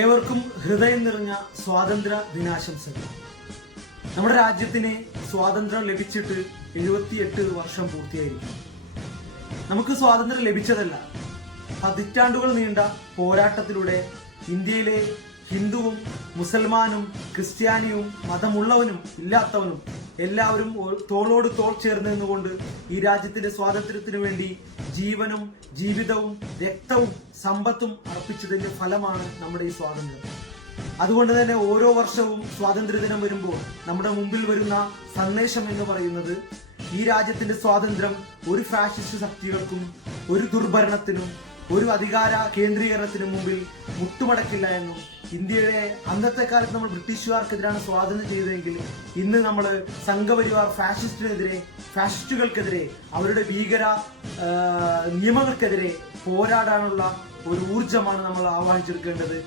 ഏവർക്കും ഹൃദയം നിറഞ്ഞ സ്വാതന്ത്ര്യ ദിനാശംസകൾ. നമ്മുടെ രാജ്യത്തിന് സ്വാതന്ത്ര്യം ലഭിച്ചിട്ട് 78 വർഷം പൂർത്തിയായിരിക്കും. നമുക്ക് സ്വാതന്ത്ര്യം ലഭിച്ചതല്ല, പതിറ്റാണ്ടുകൾ നീണ്ട പോരാട്ടത്തിലൂടെ ഇന്ത്യയിലെ ഹിന്ദുവും മുസൽമാനും ക്രിസ്ത്യാനിയും മതമുള്ളവനും ഇല്ലാത്തവനും എല്ലാവരും തോളോട് തോൾ ചേർന്ന് നിന്നുകൊണ്ട് ഈ രാജ്യത്തിന്റെ സ്വാതന്ത്ര്യത്തിനു വേണ്ടി ജീവനും ജീവിതവും രക്തവും സമ്പത്തും അർപ്പിച്ചതിന്റെ ഫലമാണ് നമ്മുടെ ഈ സ്വാതന്ത്ര്യം. അതുകൊണ്ട് തന്നെ ഓരോ വർഷവും സ്വാതന്ത്ര്യദിനം വരുമ്പോൾ നമ്മുടെ മുമ്പിൽ വരുന്ന സന്ദേശം എന്ന് പറയുന്നത് ഈ രാജ്യത്തിന്റെ സ്വാതന്ത്ര്യം ഒരു ഫാഷിസ്റ്റ് ശക്തികൾക്കും ഒരു ദുർഭരണത്തിനും ഒരു അധികാര കേന്ദ്രീകരണത്തിനു മുമ്പിൽ മുട്ടുമടക്കില്ല എന്നും ഇന്ത്യയുടെ അന്നത്തെ കാലത്ത് നമ്മൾ ബ്രിട്ടീഷുകാർക്കെതിരാണ് സ്വാതന്ത്ര്യം ചെയ്തതെങ്കിൽ ഇന്ന് നമ്മൾ സംഘപരിവാർ ഫാഷിസ്റ്റുകൾക്കെതിരെ അവരുടെ ഭീകര നിയമങ്ങൾക്കെതിരെ പോരാടാനുള്ള ഒരു ഊർജമാണ് നമ്മൾ ആവാഹിച്ചെടുക്കേണ്ടത്.